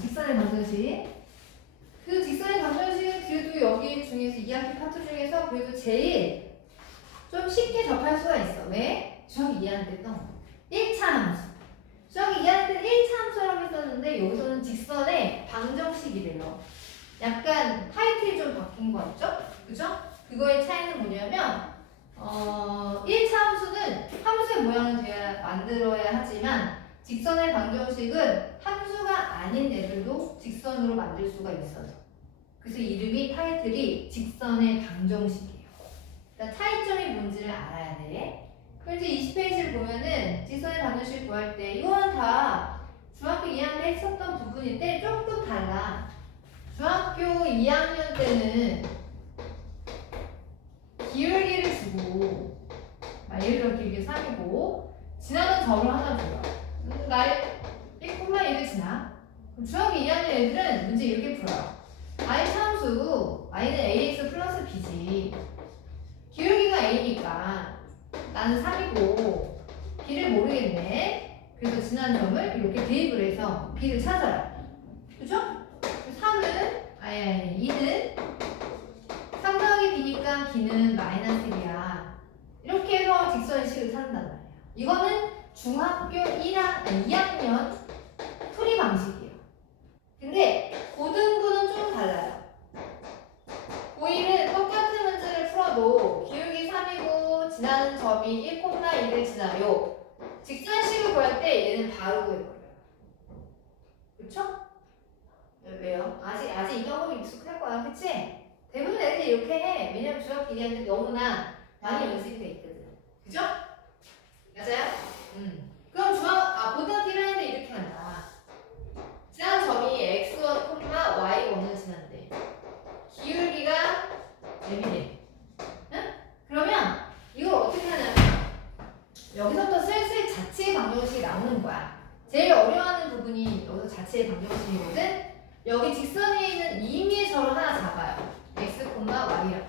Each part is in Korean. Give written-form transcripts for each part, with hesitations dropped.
직선의 방정식. 그 직선의 방정식은 그래도 여기 중에서 2학기 파트 중에서 그래도 제일 좀 쉽게 접할 수가 있어. 왜? 수학이 이해하는 때 했던 거. 1차 함수. 수학이 이해하는 때는 1차 함수라고 했었는데 여기서는 직선의 방정식이래요. 약간 타이틀이 좀 바뀐 거 같죠? 그죠? 그거의 차이는 뭐냐면 1차 함수는 함수의 모양을 만들어야 하지만 직선의 방정식은 함수가 아닌 애들도 직선으로 만들 수가 있어요. 그래서 이름이 타이틀이 직선의 방정식이에요. 그러니까 차이점이 뭔지를 알아야 돼. 그럼 이제 20페이지를 보면은 직선의 방정식 구할 때 이거는 다 중학교 2학년 때 했었던 부분인데 조금 달라. 중학교 2학년 때는 기울기를 주고 예를 들어 기울기 3이고 지나는 점을 하나 줘요. 나의 1,1을 지나. 그럼 중학교 2학년 애들은 문제 이렇게 풀어요. I 참수 y는 ax 플러스 b지. 기울기가 a니까 나는 3이고 b를 모르겠네. 그래서 지난 점을 이렇게 대입을 해서 b를 찾아요. 그죠? 3은 2는 3 더하기 b니까 b는 마이너스 1이야. 이렇게 해서 직선의 식을 찾는단 말이야. 이거는 중학교 2학년 풀이 방식이에요. 근데 고등부는 좀 달라요. 고1은 똑같은 문제를 풀어도 기울기 3이고 지나는 점이 1,1을 지나요. 직선식을 구할 때 얘는 바로 구해버려요. 그쵸? 왜요? 아직 이 방법이 익숙할 거야. 그치? 대부분 애들이 이렇게 해. 왜냐면 중학교 2학년 너무나 많이 연습이 돼 있거든. 그죠? 맞아요? 그럼 고등학교 1학년 때 이렇게 한다. 지난 점이 x1, y1을 지난대. 기울기가 m이래. 응? 그러면 이걸 어떻게 하냐면 여기서부터 슬슬 자체의 방정식이 나오는 거야. 제일 어려워하는 부분이 여기서 자체의 방정식이거든. 여기 직선에 있는 임의의 절을 하나 잡아요. x, y라고.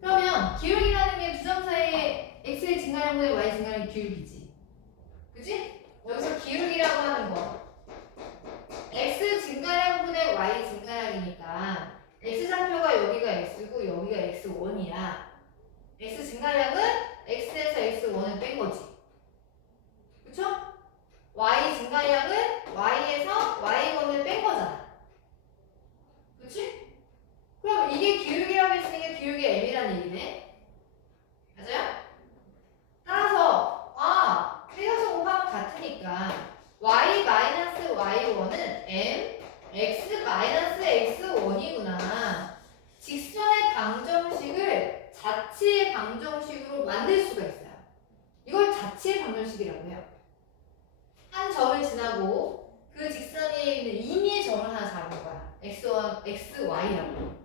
그러면 기울기라는 게 두 점 사이에 x의 증가량분의 y 증가량이 기울기지. 그치? 여기서 기울기라고 하는 거 x 증가량분의 y 증가량이니까 x좌표가 여기가 x고 여기가 x1이야. x 증가량은 x에서 x1을 뺀 거지. 그쵸? y 증가량은 y에서 y1을 뺀 거잖아. 그치? 그럼 이게 기울기라고 했으니까 기울기 m이라는 얘기네. 맞아요? 따라서 해서 곱하면 같으니까 y-y1은 m x-x1이구나. 직선의 방정식을 자체의 방정식으로 만들 수가 있어요. 이걸 자체의 방정식이라고 해요. 한 점을 지나고 그 직선에 있는 임의의 점을 하나 잡은 거야. x1, xy라고.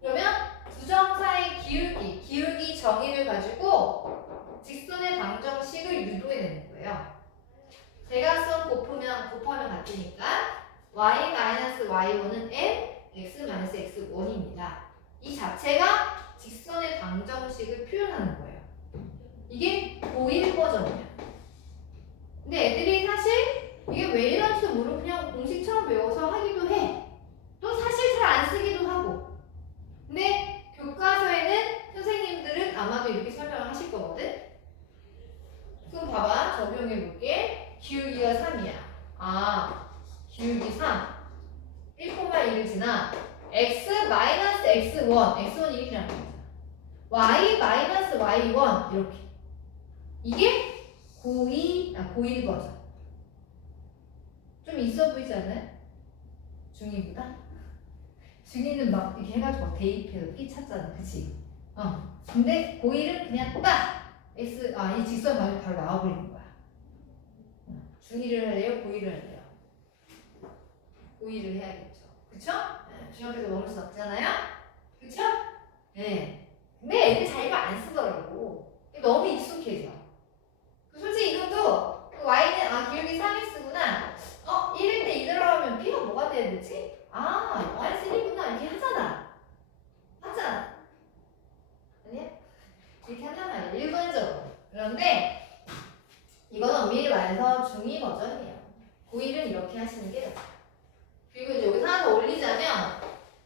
그러면 두 점 사이 기울기 정의를 가지고 직선의 방정식을 유도해내는 거예요. 대각선 곱하면 같으니까 y-y1은 m, x-x1입니다. 이 자체가 직선의 방정식을 표현하는 거예요. 이게 고1 버전이야. 근데 애들이 사실 이게 왜 이런지도 모르고 그냥 공식처럼 외워서 하기도 해. 또 사실 잘 안 쓰기도 하고. 근데 교과서에는 선생님들은 아마도 이렇게 설명을 하실 거거든. 그럼 봐봐. 적용해 볼게. 기울기가 3이야. 기울기 3. 1,1을 지나 x-x1. x1이 1이라는 거잖아. y-y1 이렇게. 이게 고1 버전. 좀 있어 보이지 않아요? 중2보다? 중2는 막 이렇게 해가지고 막 대입해서 삐 찾잖아. 그치? 근데 고1은 그냥 딱 이 직선 방이 바로 나와버리는 거야. 중2를 할래요? 고1을 할래요? 고1을 해야겠죠. 그쵸? 중학교에서 머물 수 없잖아요? 그쵸? 네. 근데 애들 자기가 안 쓰더라고. 너무 익숙해져. 솔직히 이것도 y는 기울기 3이 쓰구나. 1인데 2 들어가면 b가 뭐가 돼야 되지? 마이너스 1이구나 이렇게 하잖아. 아니야? 이렇게 한단 말이야. 일반적으로. 그런데 이거는 엄밀히 말해서 중2 버전이에요. 고1은 이렇게 하시는 게 낫아요. 그리고 이제 여기서 하나 더 올리자면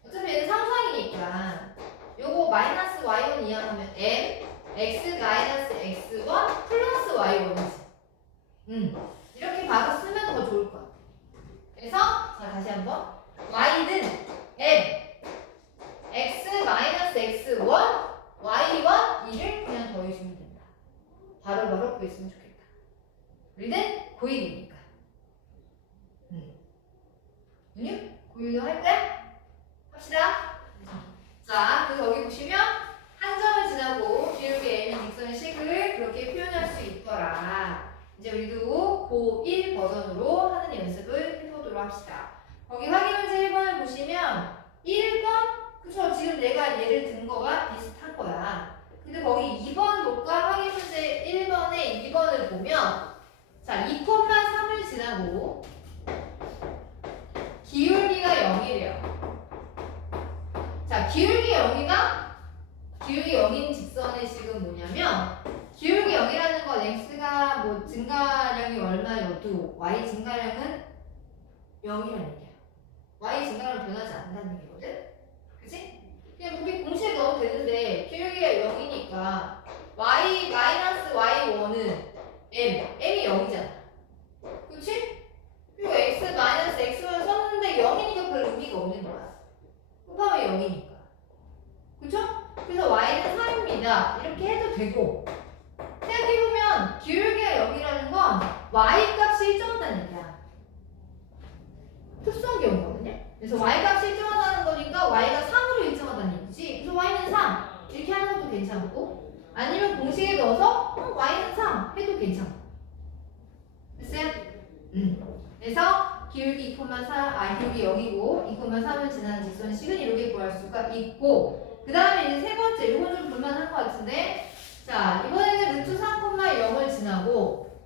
어차피 얘는 상상이니까 요거 마이너스 y1 이항하면 m x 마이너스 x1 플러스 y1이지. 이렇게 바로 쓰면 더 좋을 것 같아. 그래서 자 다시 한번 y는 m x 마이너스 x1 y1 이를 그냥 더해주면 된다. 바로바로 구했으면 좋겠다. 우리는 고1이니까. 고일도 할 때 합시다. 자, 그 여기 보시면 한 점을 지나고 기울기 m인 직선식을 그렇게 표현할 수 있더라. 이제 우리도 고1 버전으로 하는 연습을 해보도록 합시다. 거기 확인 문제 1번을 보시면 1번, 그쵸? 지금 내가 예를 든 거가 비슷한 거야. 근데 거기 2번 볼까? 확인 문제 1번에 2번을 보면 자, 2,3을 지나고 기울기가 0이래요. 자, 기울기가 0인 직선의 식은 뭐냐면 기울기 0이라는 건 x가 뭐 증가량이 얼마여도 y 증가량은 0이라는 얘기야. y 증가량 변하지 않는다는 얘기거든. 그치? 그냥 우리 공식에 넣어도 되는데 기울기가 0이니까 y 마이너스 y1은 m이 0이잖아. 그치? 그리고 x 마이너스 x를 썼는데 0이니까 별 의미가 없는 거야. 곱하면 0이니까. 그쵸? 그래서 y는 3입니다. 이렇게 해도 되고 생각해보면 기울기가 0이라는 건 y 값이 일정하다는 얘기야. 특수한 경우거든요. 그래서 y 값이 일정하다는 거니까 y가 3으로 일정하다는 얘기지. 그래서 y는 3 이렇게 하는 것도 괜찮고 아니면 공식에 넣어서 y는 3 해도 괜찮고. 됐어요? 그래서 기울기 2,4, 기울기 0이고 2,3을 지나는 직선식은 이렇게 구할 수가 있고 그 다음에 이제 세 번째 이건 좀 볼만한 것 같은데 자 이번에는 루트 3,0을 지나고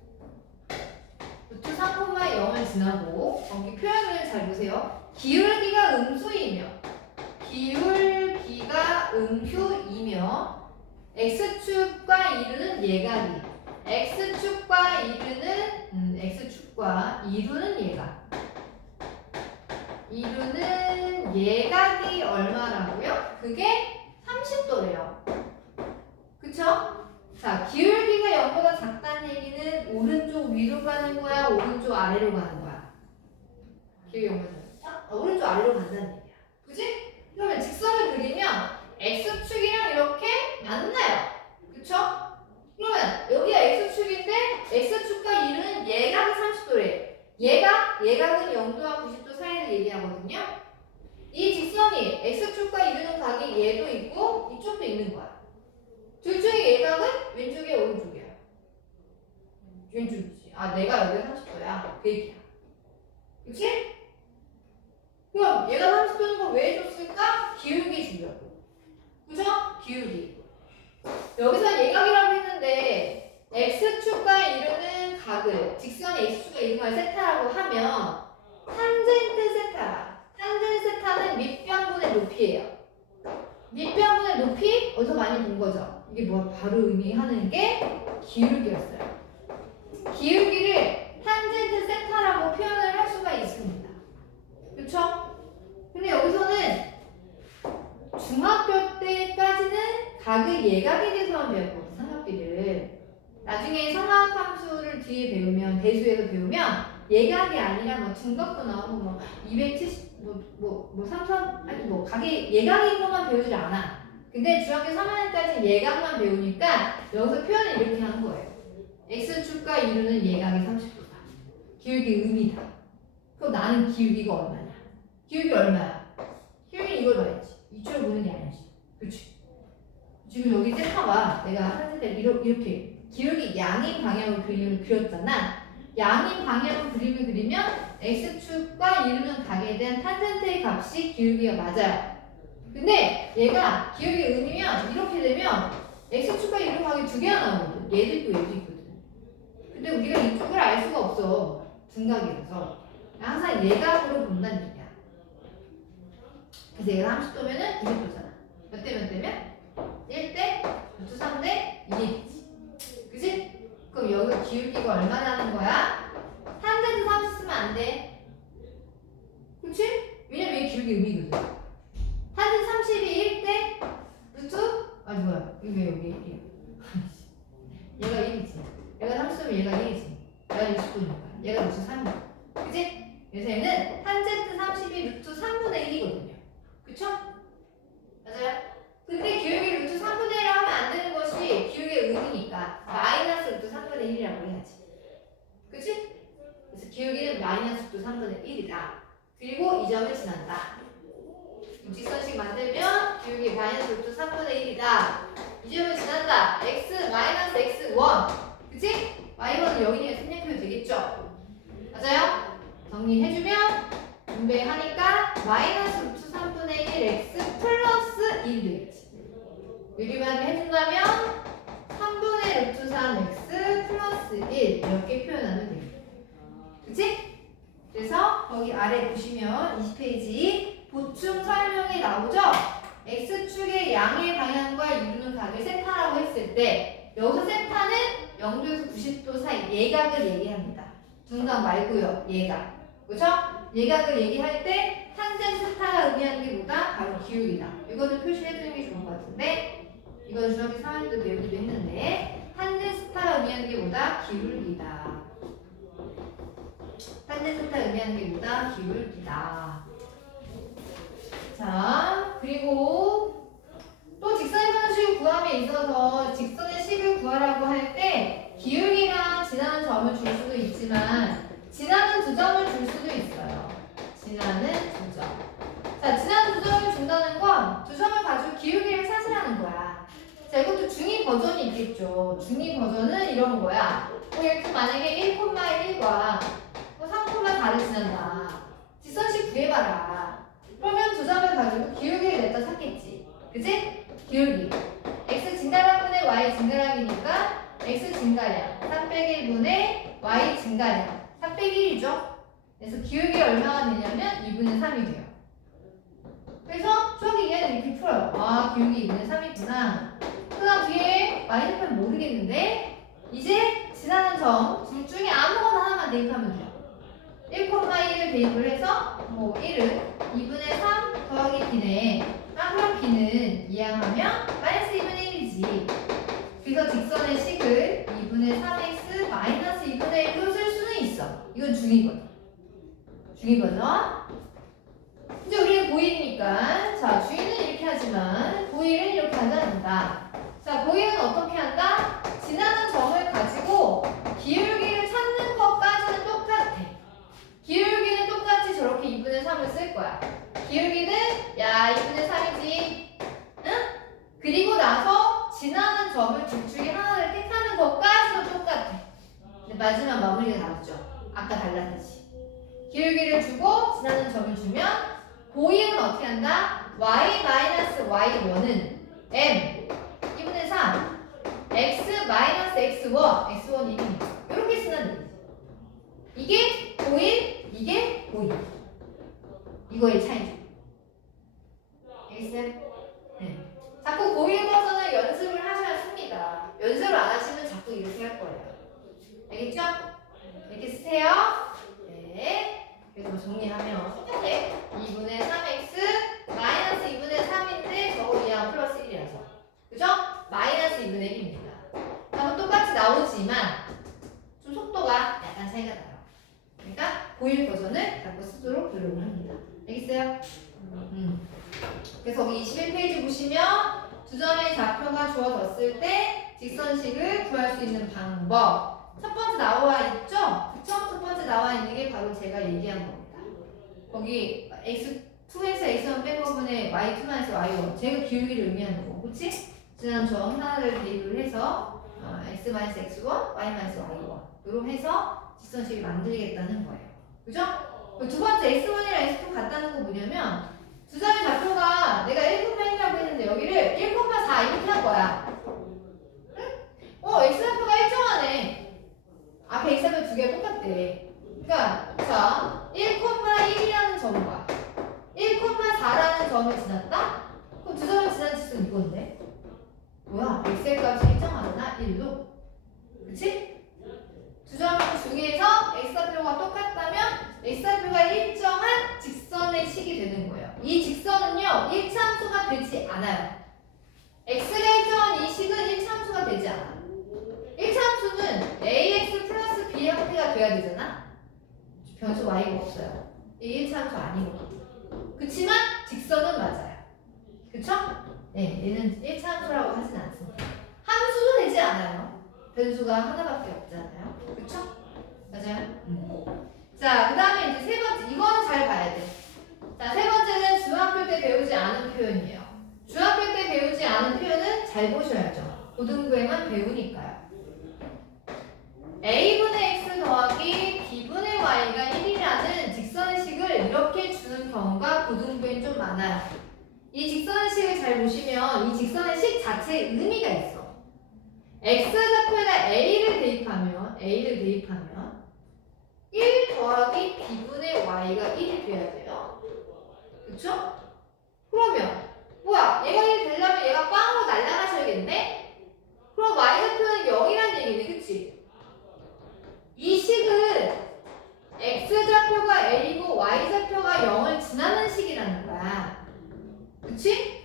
루트 3,0을 지나고 여기 표현을 잘 보세요. 기울기가 음수이며 x축과 이루는 예각이 x축과 이루는 예각이 얼마라고요? 그게 30도래요. 그쵸? 자, 기울기가 0보다 작다는 얘기는 오른쪽 위로 가는 거야? 오른쪽 아래로 가는 거야? 기울기 0보다 작다? 오른쪽 아래로 간다는 얘기야. 그치? 그러면 직선을 그리면 x축이랑 이렇게 만나요. 그쵸? 그러면 여기가 x축인데 x축과 이루는 예각이 30도래. 예각은 0도와 90도 사이를 얘기하거든요. 이 직선이 x축과 이루는 각이 얘도 있고 이쪽도 있는 거야. 둘 중에 예각은 왼쪽이야 오른쪽이야? 왼쪽이지. 아 내가 여기가 30도야. 그 얘기야. 그치? 그럼 얘가 30도인 걸 왜 줬을까? 기울기 주려고. 그죠? 기울기. 여기서 예각이라고 했는데 x축과 이루는 각을 직선의 x축과 이루는 걸 세타라고 하면 탄젠트 세타라. 탄젠트 세타는 밑변분의 높이예요. 밑변분의 높이 어디서 많이 본 거죠? 이게 뭐 바로 의미하는 게 기울기였어요. 기울기를 탄젠트 세타라고 표현을 할 수가 있습니다. 그쵸? 근데 여기서는 중학교 때까지는 각의 예각에 대해서만 배웠거든, 삼각비를. 나중에 삼각함수를 뒤에 배우면, 대수에서 배우면 예각이 아니라 뭐 등각도 나오고 뭐 270, 하여튼 뭐 각의 예각인 것만 배우질 않아. 근데 중학교 3학년까지 예각만 배우니까 여기서 표현을 이렇게 하는 거예요. x축과 이루는 예각이 30도다. 기울기 의미다. 그럼 나는 기울기가 얼마냐? 기울기 얼마야? 기울기 이걸 봐야지. 이쪽을 보는 게 아니지. 그치? 지금 여기 세타가 내가 하는 때 이렇게 기울기 양인 방향으로 그림을 그렸잖아. 양인 방향으로 그림을 그리면 x축과 이루는 각에 대한 탄젠트의 값이 기울기가 맞아요. 근데 얘가 기울기 음이면 이렇게 되면 x축과 이루는 각이 두 개가 나오거든. 얘도 있고 얘도 있거든. 근데 우리가 이쪽을 알 수가 없어. 둔각이라서. 항상 예각으로 본다는 얘기야. 그래서 얘가 30도면은 20도잖아. 몇 대 몇 대면? 1대, 3대 2겠지. 그치? 그럼 여기 기울기가 얼마나 하는 거야? 탄젠트 30 쓰면 안 돼. 그치? 그게 의미거든. 탄젠 30이 1대 루트 아니 뭐야 이게 왜 여기 1이야? 얘가 1이지. 얘가 30이면 얘가 1이지. 얘가 60분이니까 얘가 루트 3이야. 그치? 그래서 얘는 탄젠트 30이 루트 3분의 1이거든요. 그쵸? 맞아요? 근데 기울기 루트 3분의 1이라고 하면 안 되는 것이 기울기의 의미니까 마이너스 루트 3분의 1이라고 해야지. 그치? 그래서 기울기는 마이너스 루트 3분의 1이다. 그리고 이 점을 지난다. 직선식 만들면 기울기 마이너스 루트 3분의 1이다. 이 점을 지난다. x 마이너스 x1. 그치? y1은 여기니까 생략해도 되겠죠? 맞아요? 정리해주면 분배하니까 마이너스 루트 3분의 1 x 플러스 1 되겠지. 유리반을 해준다면 3분의 루트 3 x 플러스 1 이렇게 표현하면 됩니다. 그치? 그래서 거기 아래 보시면 20페이지 보충 설명이 나오죠? x축의 양의 방향과 이루는 각을 세타라고 했을 때 여기서 세타는 0도에서 90도 사이 예각을 얘기합니다. 둔각 말고요. 예각. 그렇죠? 예각을 얘기할 때 탄젠 세타가 의미하는 게 뭐다? 바로 기울기다. 이거는 표시해두는 게 좋은 것 같은데 이건 중학교 3학년 때 배우기도 했는데 탄젠 세타가 의미하는 게 뭐다? 기울기다. 탄젠 세타 의미하는 게 뭐다? 기울기다. 자, 그리고 또 직선의 방식을 구함에 있어서 직선의 식을 구하라고 할 때 기울기랑 지나는 점을 줄 수도 있지만 지나는 두 점을 줄 수도 있어요. 지나는 두 점. 자, 지나는 두 점을 준다는 건 두 점을 가지고 기울기를 찾으라는 거야. 자, 이것도 중2 버전이 있겠죠. 중2 버전은 이런 거야. 이렇게 만약에 1,1과 3,4를 지난다. 직선식 구해봐라. 그러면 두 점을 가지고 기울기를 냈다 찾겠지. 그치? 기울기. x 증가량분의 y 증가량이니까 x 증가량 3 빼기 1분의 y 증가량 3 빼기 1이죠. 그래서 기울기가 얼마가 되냐면 2분의 3이 돼요. 그래서 수학이 얘는 이렇게 풀어요. 아, 기울기 2분의 3이구나. 그 다음 뒤에 y좌표는 모르겠는데 이제 지나는 점 둘 중에 아무거나 하나만 대입하면 돼요. 1,1을 대입을 해서 뭐 1은 2분의 3 더하기 b네. 그럼 b는 이항하면 마이너스 2분의 1이지. 그래서 직선의 식을 2분의 3x 마이너스 2분의 1로 쓸 수는 있어. 이건 중2거든. 중2거죠? 이제 우리는 고1이니까 자, 중2는 이렇게 하지만 고1은 이렇게 하지 않는다. 자, 고1은 어떻게 한다? 지나는 점을 가지고 기울기를 찾는 것까지는 똑같아. 기울기는 똑같이 저렇게 2분의 3을 쓸 거야. 기울기는 야 2분의 3이지. 응? 그리고 나서 지나는 점을 둘 중에 하나를 택하는 것까지도 똑같아. 근데 마지막 마무리가 다르죠. 아까 달랐듯이. 기울기를 주고 지나는 점을 주면 고2은 어떻게 한다? y-y1은 m 2분의 3 x-x1 x1 1이니까 이렇게 쓰면 되지. 이게 고1, 이게 고2. 이거의 차이죠. 알겠어요? 네. 자꾸 고1 버전을 연습을 하셔야 씁니다. 연습을 안 하시면 자꾸 이렇게 할 거예요. 알겠죠? 이렇게 쓰세요. 네. 그래서 정리하면 네. 2분의 3x 마이너스 2분의 3인데 저거 이하고 플러스 1이라서. 그죠? 마이너스 2분의 1입니다. 답은 똑같이 나오지만 좀 속도가 약간 차이가 나요. 그러니까 고1 버전을 자꾸 쓰도록 노력을 합니다. 알겠어요? 그래서 여기 21페이지 보시면 두 점의 좌표가 주어졌을 때 직선식을 구할 수 있는 방법 첫 번째 나와 있죠? 그쵸? 첫 번째 나와 있는 게 바로 제가 얘기한 겁니다. 거기 x2에서 x1 뺀 부분에 y2-y1 제가 기울기를 의미하는 거 그치? 지난 점 하나를 대입을 해서 x-x1, y-y1 으로 해서 직선식을 만들겠다는 거예요. 그죠? 두 번째 x1이랑 x2 같다는 거 뭐냐면 두 점의 좌표가 내가 1,1이라고 했는데 여기를 1,4 이렇게 한 거야. 응? x좌표가 일정하네. 앞에 x좌표 두 개가 똑같대. 그러니까 자 1,1이라는 점과 1,4라는 점을 지났다? 그럼 두 점을 지난 직선 이건데? 뭐야? x의 값이 일정하잖아? 1로. 그치? 두 점 중에서 x좌표가 똑같다면 x좌표가 일정한 직선의 식이 되는 거예요. 이 직선은요 1차함수가 되지 않아요. x가 일정한 이 식은 1차함수가 되지 않아. 1차함수는 ax 플러스 b 형태가 돼야 되잖아. 변수 y가 없어요. 이게 1차함수 아니고. 그치만 직선은 맞아요. 그쵸? 네, 얘는 1차함수라고 하진 않습니다. 함수도 되지 않아요. 변수가 하나밖에 없잖아요. 그쵸? 맞아요? 자, 그 다음에 이제 세 번째, 이거는 잘 봐야 돼. 자, 세 번째는 중학교 때 배우지 않은 표현이에요. 중학교 때 배우지 않은 표현은 잘 보셔야죠. 고등부에만 배우니까요. a분의 x 더하기 b분의 y가 1이라는 직선의 식을 이렇게 주는 경우가 고등부엔 좀 많아요. 이 직선의 식을 잘 보시면 이 직선의 식 자체에 의미가 있어. x좌표에다 a를 대입하면 1 더하기 b분의 y가 1이 돼야 돼요. 그쵸? 그러면 뭐야? 얘가 1 되려면 얘가 꽝으로 날아가셔야겠네? 그럼 y좌표는 0이란 얘기네. 그치? 이 식은 x좌표가 a고 y좌표가 0을 지나는 식이라는 거야. 그치?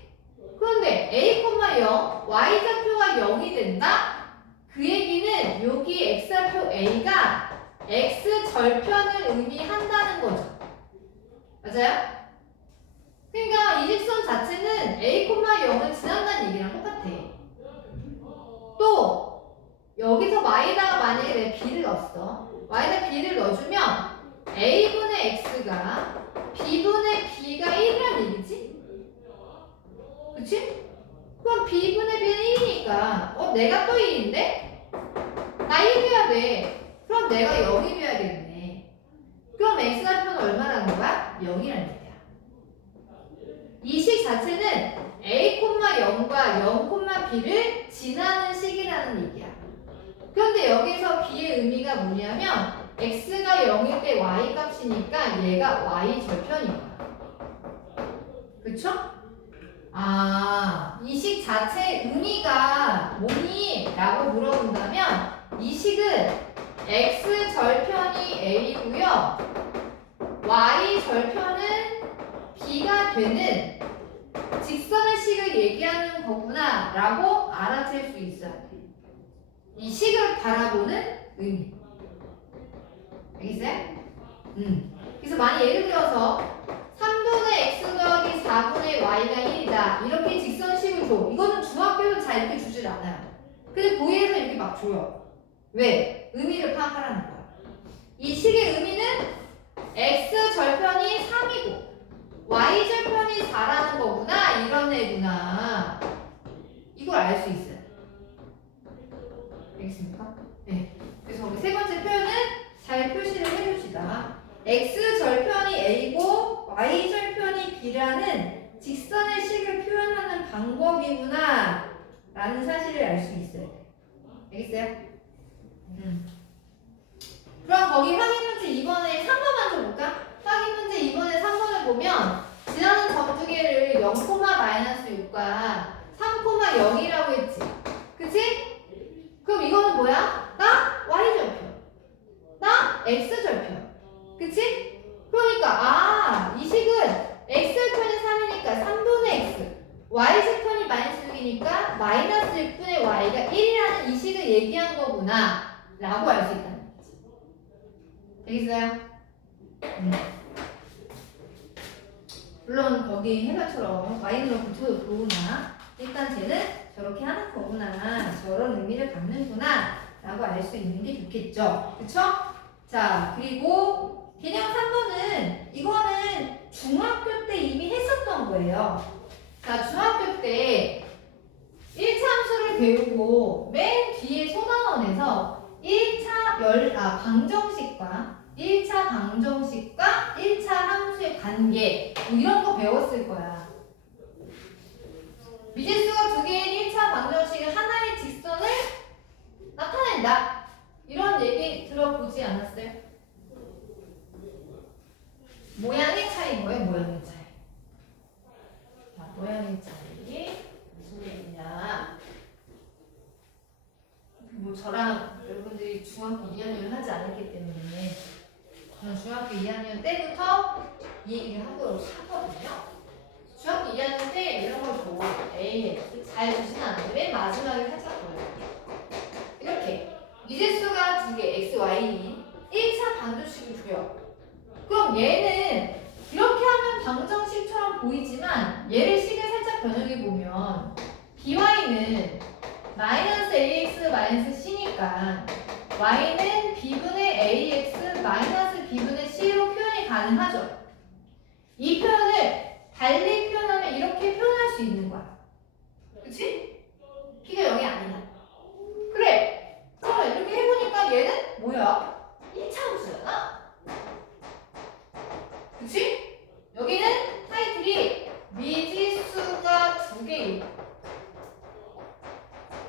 그런데 a, 0, y좌표가 0이 된다? 그 얘기는 여기 x좌표 a가 x절편을 의미한다는 거죠. 맞아요? 그러니까 이 직선 자체는 a, 0을 지난다는 얘기랑 똑같아. 또 여기서 y에다가 만약에 내가 b를 넣었어. y에다 b를 넣어주면 a분의 x가 b분의 b가 1이란 얘기지? 그치? 그럼 b분의 b는 1이니까 내가 또 1인데? 나 1이어야 돼. 그럼 내가 0이 돼야겠네. 그럼 x좌표는 얼마라는 거야? 0이라는 얘기야. 이 식 자체는 a, 0과 0, b를 지나는 식이라는 얘기야. 그런데 여기서 b의 의미가 뭐냐면 x가 0일 때 y 값이니까 얘가 y 절편이야. 그쵸? 아, 이 식 자체의 의미가 뭐니? 라고 물어본다면 이 식은 x 절편이 a고요. y 절편은 b가 되는 직선의 식을 얘기하는 거구나 라고 알아챌 수 있어야 돼. 이 식을 바라보는 의미. 알겠어요? 그래서 만약 예를 들어서 3분의 x 더하기 4분의 y가 1이다. 이렇게 직선식을 줘. 이거는 중학교에서 잘 이렇게 주질 않아요. 근데 고2에서 이렇게 막 줘요. 왜? 의미를 파악하라는 거야. 이 식의 의미는 x 절편이 3이고 y 절편이 4라는 거구나. 이런 애구나. 이걸 알 수 있어요. 알겠습니까? 네. 그래서 우리 세 번째 표현은 잘 표시를 해줍시다. x 절편이 a고 y 절편이 b라는 직선의 식을 표현하는 방법이구나 라는 사실을 알 수 있어요. 알겠어요? 그럼 거기 확인 문제 2번에 3번만 줘볼까? 확인 문제 2번에 3번을 보면 지나는 점 두 개를 0, -6과 3, 0이라고 했지. 그치? 그럼 이거는 뭐야? 나 y절편, 나 x절편. 그치? 그러니까 이 식은 x절편이 3이니까 3분의 x, y절편이 -6이니까 마이너스 6분의 y가 1이라는 이 식을 얘기한 거구나 라고 알 수 있다는 거지. 되겠어요? 물론 거기 해설처럼 y는 붙여도 좋으나 일단 쟤는 저렇게 하는 거구나, 저런 의미를 갖는구나 라고 알 수 있는 게 좋겠죠. 그쵸? 자, 그리고 개념 3번은 이거는 중학교 때 이미 했었던 거예요. 자, 중학교 때 1차 함수를 배우고 맨 뒤에 소단원에서 1차 방정식과 1차 방정식과 1차 함수의 관계 이런 거 배웠을 거야. 미지수가 두 개인 1차 방정식은 하나의 직선을 나타낸다. 이런 얘기 들어보지 않았어요? 모양의 차이인 거예요, 모양의 차이. 자, 모양의 차이. 무슨 얘기냐. 뭐 저랑 여러분들이 중학교 2학년을 하지 않았기 때문에 저는 중학교 2학년 때부터 이 얘기를 하고 하거든요. 중학교 2학년 때 이런 걸 보고 AX 잘 주시는 않는데 맨 마지막에 살짝 보여요. 이렇게 미지수가 두 개 X, Y인 1차 방정식을 줘요. 그럼 얘는 이렇게 하면 방정식처럼 보이지만 얘를 식을 살짝 변형해 보면 BY는 마이너스 AX 마이너스 C니까 Y는 B분의 AX 마이너스 B분의 C로 표현이 가능하죠. 이 표현을 달리 표현하면 이렇게 표현할 수 있는 거야. 그치? P가 0이 아니야. 그래. 그럼 이렇게 해보니까 얘는 뭐야? 1차 함수잖아? 그치? 여기는 타이틀이 미지수가 두 개예요.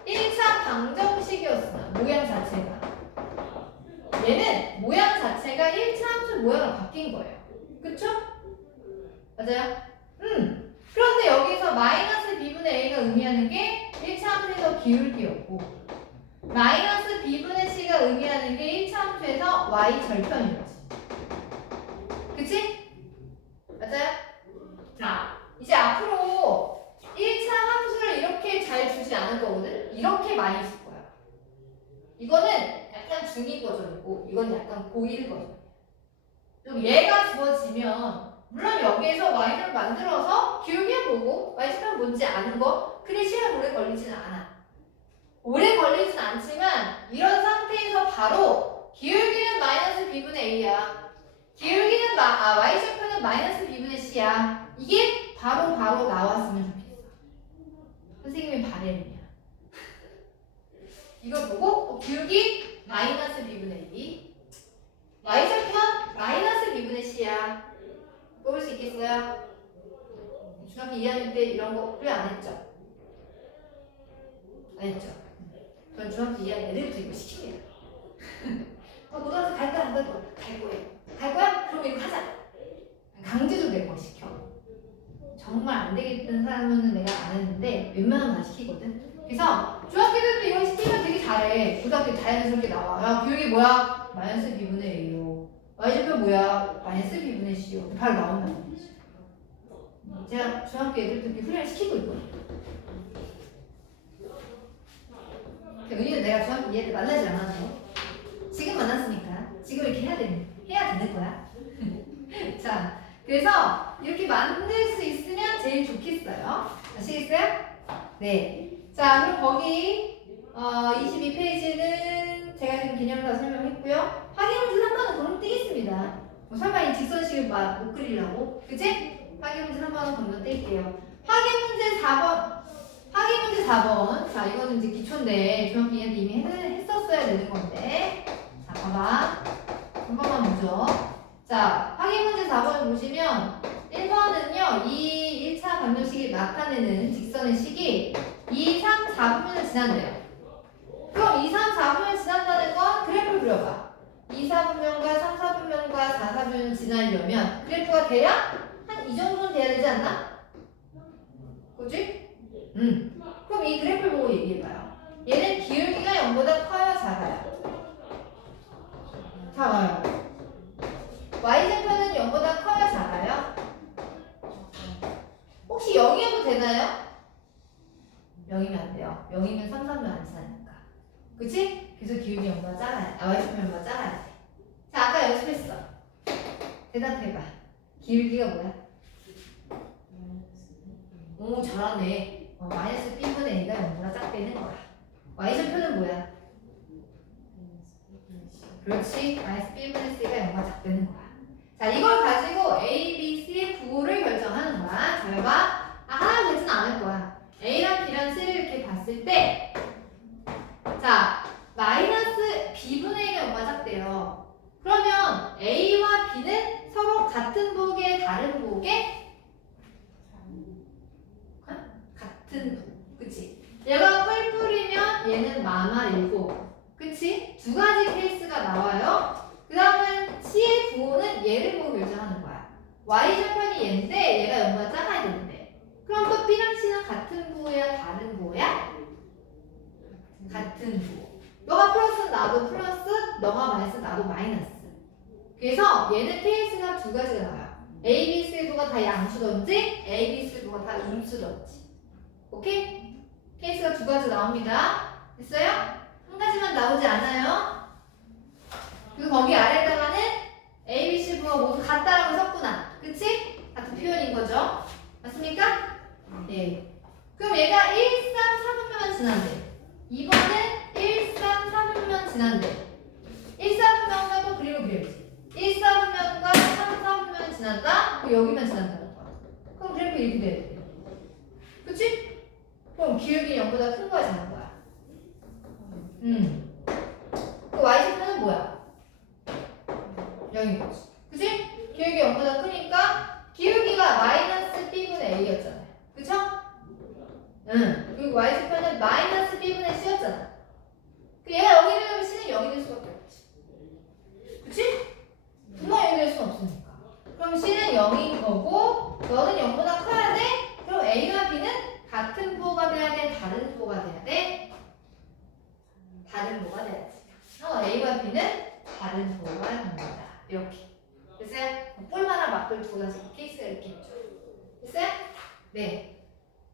1차 방정식이었으나 모양 자체가 얘는 모양 자체가 1차 함수 모양으로 바뀐 거예요. 그쵸? 맞아요? 그런데 여기서 마이너스 b분의 a가 의미하는 게 1차 함수에서 기울기였고 마이너스 b분의 c가 의미하는 게 1차 함수에서 y 절편인 거지. 그치? 맞아요? 자, 이제 앞으로 1차 함수를 이렇게 잘 주지 않을 거거든? 이렇게 많이 줄 거야. 이거는 약간 중2 버전이고 이건 약간 고1 버전. 그럼 얘가 주어지면 물론 여기에서 y를 만들어서 기울여보고 y축은 뭔지 아는 거 그리 시간 오래 걸리지는 않아. 오래 걸리진 않지만 이런 상태에서 바로 기울기는 마이너스 b분의 a야. 기울기는 y축은 마이너스 b분의 c야. 이게 바로 나왔으면 좋겠어. 선생님의 바램이야. 이걸 보고 기울기 마이너스 b분의 a y절편 마이너스 b분의 c야. 뽑을 수 있겠어요? 중학교 2학년 때 이런 거 왜 안 했죠? 안 했죠? 전 중학교 2학년 애들부터 이거 시킵니다. 고등학교 갈 거야? 안 갈 거야? 갈 거예요. 갈 거야? 그럼 이거 하자. 강제적으로 내가 시켜. 정말 안 되겠던 사람은 내가 안 했는데 웬만하면 다 시키거든. 그래서 중학교 때도 이거 시키면 되게 잘해. 고등학교 자연스럽게 나와. 야, 교육이 뭐야? 마이너스 b분의 a요. y절편 뭐야? 마이너스 b분의 c요. 바로 나온다는 거지. 제가 중학교 애들도 이렇게 훈련을 시키고 있거든요. 은희는 내가 중학교 얘를 만나지 않아서 지금 만났으니까 지금 이렇게 해야 되는 거야. 자, 그래서 이렇게 만들 수 있으면 제일 좋겠어요. 아시겠어요? 네. 자, 그럼 거기 22페이지는 제가 지금 개념 다 설명했고요. 확인문제 3번은 그럼 띄겠습니다. 뭐 설마 이 직선식을 못 그리려고? 그치? 확인문제 3번은 그럼 띄게요. 확인문제 4번. 확인문제 4번. 자, 이거는 이제 기초인데 중학교 2학년 때 이미 했었어야 되는 건데. 자, 봐봐. 한 번만 보죠. 자, 확인문제 4번을 보시면 1번은요. 이 1차 방정식이 나타내는 직선의 식이 2, 3, 4분면을 지난대요. 그럼 2, 3, 4분면을 지난다는 건 그래프를 그려봐. 2, 4분면과 3, 4분면과 4, 4분면을 지나려면 그래프가 돼야 한 이 정도는 돼야 되지 않나? 그치? 그럼 이 그래프를 보고 얘기해봐요. 얘는 기울기가 0보다 커요, 작아요? 작아요. y절편은 0보다 커요, 작아요? 혹시 0이어도 되나요? 0이면 안 돼요. 0이면 3, 3면 안 지나니까. 그치? 그래서 기울기 0보다 작아요. y절편 0보다 작아야 돼. 자, 아까 연습했어. 대답해봐. 기울기가 뭐야? 오, 잘하네. 마이너스 b분의 a가 0보다 작다는 거야. y절편은 뭐야? 그렇지. 마이너스 b분의 c가 0보다 작다는 거야. 자, 이걸 가지고 a, b, c의 부호를 결정하는 거야. 잘 봐. 하나 되지는 않을 거야. a랑 b랑 c를 이렇게 봤을 때 자, 마이너스 b분의 a가 0보다 작대요. 그러면 a와 b는 서로 같은 부호계, 다른 부호계? 같은 부. 그치? 얘가 뿔뿔이면 얘는 마마일고. 그치? 두 가지 케이스가 나와요. 그 다음은 C의 부호는 얘를 보고 결정하는 거야. Y절편이 얘인데 얘가 0보다 작아야 되는데. 그럼 또 B랑 C는 같은 부호야? 다른 부호야? 같은 부호. 너가 플러스 나도 플러스, 너가 마이너스 나도 마이너스. 그래서 얘는 케이스가 두 가지가 나와요. ABC도가 다 양수던지 ABC도가 다 음수던지. 오케이? 케이스가 두 가지 나옵니다. 됐어요? 한 가지만 나오지 않아요. 그리고 거기 아래에다가는 ABC부가 모두 같다라고 썼구나. 그치? 같은 표현인 거죠. 맞습니까? 네. 그럼 얘가 1, 3, 4분면만 지난대. 이번엔 1, 3, 4분면 지난대. 1, 4분면과 또 그림을 그려야지. 1, 4분면과 3, 4분면 지난다? 그럼 여기만 지난다는 거야. 그럼 그래프 이렇게 돼야 돼. 그치? 그럼 기울기 0보다 큰 거야, 작은 거야? 그 y좌표는 뭐야? 0인 거지. 그치? 기울기 0보다 크니까 기울기가 마이너스 b분의 a였잖아요. 그쵸? 그리고 y좌표는 마이너스 b분의 c였잖아. 얘가 여기 되면 c는 0이 될 수밖에 없지. 그치? 분명 0이 될 수는 없으니까. 그럼 c는 0인 거고 너는 0보다 커야 돼? 그럼 a와 b는 같은 부호가 돼야 돼? 다른 부호가 돼야 돼? 다른 부호가 돼야지. a와 b는 다른 부호가 됩니다. 이렇게. 됐어요? 뿔마나 막을 두 가지 케이스가 이렇게 있죠. 됐어요? 네.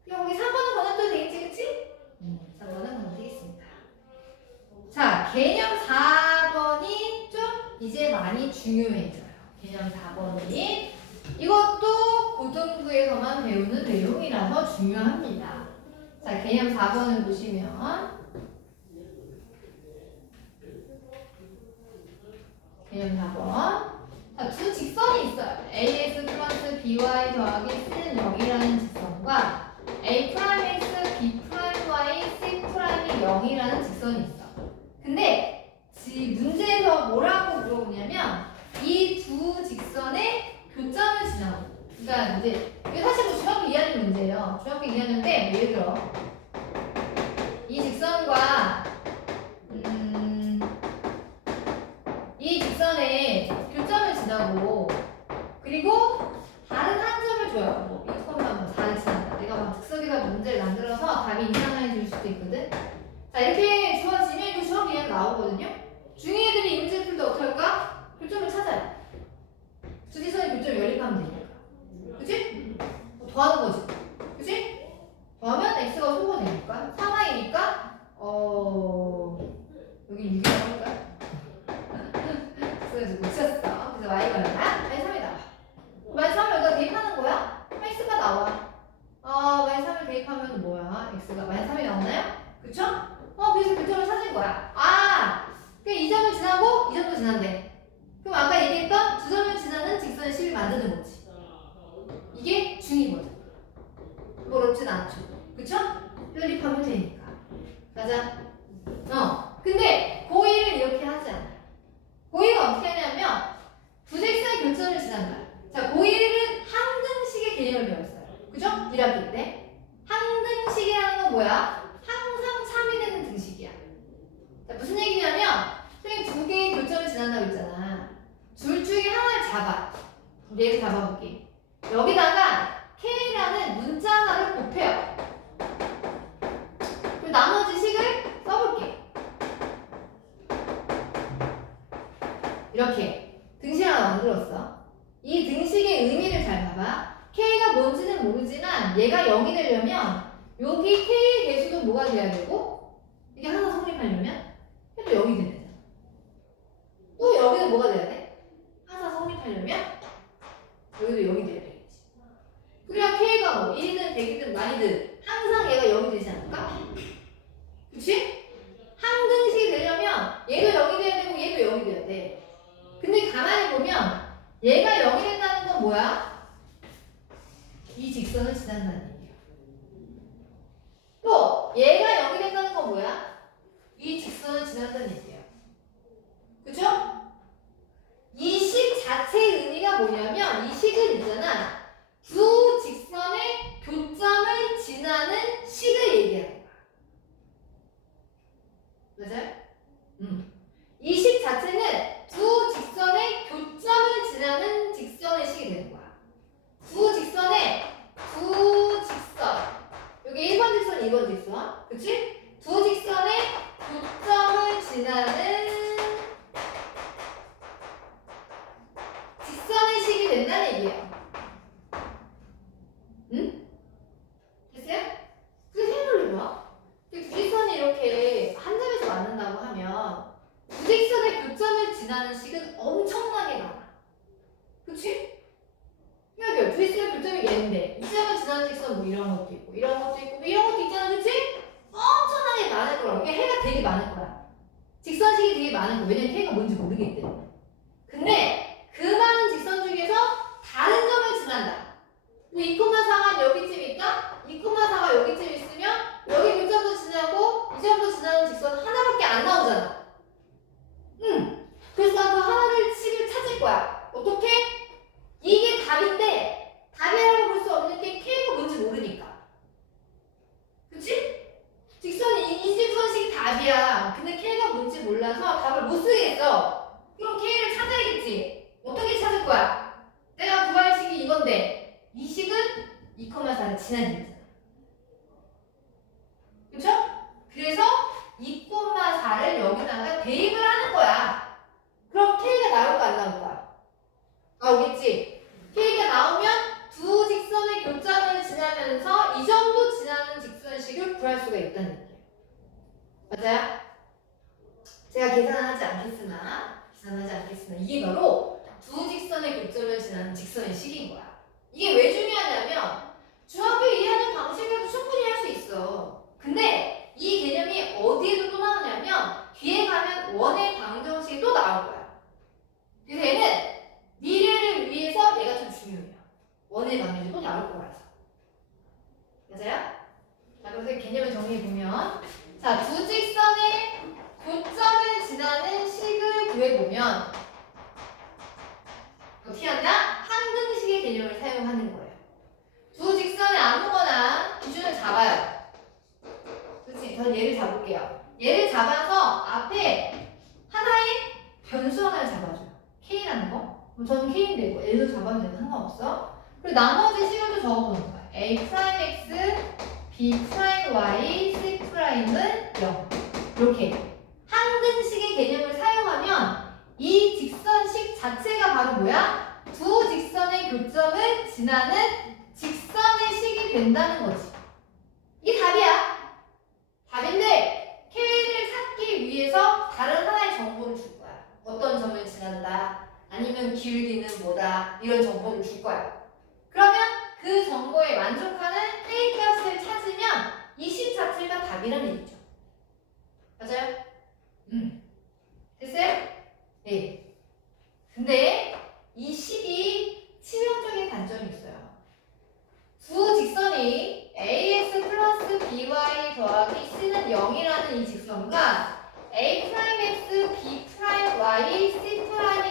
그럼 여기 3번은 번역도 되겠지, 그치? 3번은 번역 되겠습니다. 자, 개념 4번이 좀 이제 많이 중요해져요. 개념 4번이. 이것도 고등부에서만 배우는 내용이라서 중요합니다. 자, 개념 4번을 보시면 개념 4번. 자, 두 직선이 있어요. AS 플러스 BY 더하기 C는 0이라는 직선과 A 프라임X B 프라임 Y C 프라임이 0이라는 직선이 있어. 근데 문제에서 뭐라고 물어보냐면 이 두 직선의 교점을 지나고. 그러니까 이제 이게 사실 뭐 중학교 2학년 문제예요. 중학교 2학년인데 예를 들어 이 직선과 이 직선의 교점을 지나고 그리고 다른 한 점을 줘요. 뭐 1,4를 지난다. 내가 막 즉석에서 문제를 만들어서 답이 이상해 질 수도 있거든. 자, 이렇게 주어지면 이거 중학교 2학년 나오거든요. 중2 애들이 이 문제 풀 때 어떻게 할까? 교점을 찾아요. 두 직선의 교점을 연립하면 되니까. 그치? 더하는 거지. 그치? 더하면 x가 소가 되니까 3y니까 여기 6이라고 할까요? 그래서 못 쳤어. 그래서 y가 얼마야? -3이 나와. -3을 여기다 대입하는 거야? x가 나와. -3을 대입하면 뭐야? x가 -3이 나오나요? 그쵸? 그래서 교점을 찾은 거야. 그러니까 이 점을 지나고 이 점도 지난대. 그럼 아까 얘기했던 두 점을 지나는 직선의 식을 만드는 거지. 이게 중이거든. 뭐 어렵진 않죠. 그쵸? 연립하면 되니까. 맞아? 근데 고1은 이렇게 하지 않아요. 고1은 어떻게 하냐면 두 직선의 교점을 지난다. 자, 고1은 항등식의 개념을 배웠어요. 그죠? 1학기 때. 항등식이라는 건 뭐야? 항상 3이 되는 등식이야. 자, 무슨 얘기냐면 선생님 두 개의 교점을 지난다고 했잖아. 둘 중에 하나를 잡아. 얘를 잡아볼게. 여기다가 K라는 문자 하나를 곱해요. 그리고 나머지 식을 써볼게. 이렇게 등식 하나 만들었어. 이 등식의 의미를 잘 봐봐. K가 뭔지는 모르지만 얘가 0이 되려면 여기 K의 개수도 뭐가 돼야 되고 이게 하나 성립하려면 해도 0이 돼야 되잖아. 또 여기는 뭐가 돼야 돼? 하나 성립하려면 여기도 0이 돼야 되겠지. 그래야 K가 뭐 1이든 100이든 많이든 항상 얘가 0이 되지 않을까? 그치? 항등식이 되려면 얘도 0이 돼야 되고 얘도 0이 돼야 돼. 근데 가만히 보면 얘가 0이 된다는 건 뭐야? 이 직선을 지난다는 얘기야. 또 얘가 0이 된다는 건 뭐야? 이 직선을 지난다는 얘기야. 그쵸? 이 식 자체의 의미가 뭐냐면 이 식은 있잖아. 두 직선의 교점을 지나는 식을 얘기하는 거야. 맞아요? 이 식 자체는 두 직선의 교점을 지나는 직선의 식이 되는 거야. 두 직선 여기 1번 직선, 2번 직선. 그치? 두 직선의 교점을 지나는 직선의 식이 된다는 얘기예요. 여긴데 이 지점을 지나는 직선 뭐 이런 것도 있고 이런 것도 있고 뭐 이런 것도 있잖아, 그치? 엄청나게 많을 거라고. 이게 해가 되게 많을 거야. 직선식이 되게 많은 거. 왜냐면 해가 뭔지 모르기 때문에. 근데 그 많은 직선 중에서 다른 점을 지난다. 뭐 2,4가 여기쯤 있다? 2,4가 여기쯤 있으면 여기 그 점도 지나고 이 점도 지나는 직선 하나밖에 안 나오잖아. 그래서 난 그 하나를 식을 찾을 거야. 어떻게? 이게 답인데 답이라고 볼 수 없는 게 K가 뭔지 모르니까. 그치? 직선이 이 직선식이 답이야. 근데 K가 뭔지 몰라서 답을 못 쓰겠어. 그럼 K를 찾아야겠지. 어떻게 찾을 거야? 내가 구할 식이 이건데 이 식은 2,4를 지난 식이잖아. 그쵸? 그래서 2,4를 여기다가 대입을 하는 거야. 그럼 K가 나올까 안 나올까? 나오겠지? K가 나오면 두 직선의 교점을 지나면서 이 점도 지나는 직선식을 구할 수가 있다는 얘기예요. 맞아요? 제가 계산하지 않겠으나 이게 바로 두 직선의 교점을 지나는 직선의 식인 거야. 이게 왜 중요하냐면 중학교 이해하는 방식으로도 충분히 할 수 있어. 근데 이 개념이 어디에도 또 나오냐면 뒤에 가면 원의 방정식이 또 나올 거야. 그래서 얘는 미래를 위해서 얘가 좀 중요해요. 원의 방정식이 또 나올 거라서. 맞아요? 자, 그래서 개념을 정리해보면 자, 두 직선의 교점을 지나는 식을 구해보면 어떻게 한다? 항등식의 개념을 사용하는 거예요. 두 직선의 아무거나 기준을 잡아요. 그렇지? 저는 얘를 잡을게요. 얘를 잡아서 앞에 하나의 변수 하나를 잡아줘요. K라는 거. 그럼 저는 K인데 뭐 L도 잡아도 되면 상관없어. 그리고 나머지 식을 적어보는 거야. A'X, B'Y, C'은 0. 이렇게 항등식의 개념을 사용하면 이 직선식 자체가 바로 뭐야? 두 직선의 교점을 지나는 직선의 식이 된다는 거지. 이게 답이야. 답인데 K를 찾기 위해서 다른 하나의 정보를 줄 거야. 어떤 점을 지난다, 아니면 기울기는 뭐다, 이런 정보를 줄 거야. 그러면 그 정보에 만족하는 K 값을 찾으면 이 식 자체가 답이라는 얘기죠. 맞아요? 됐어요? 네. 근데 이 식이 치명적인 단점이 있어요. 두 직선이 ax 플러스 by 더하기 c는 0이라는 이 직선과 a'x, b'y, c'이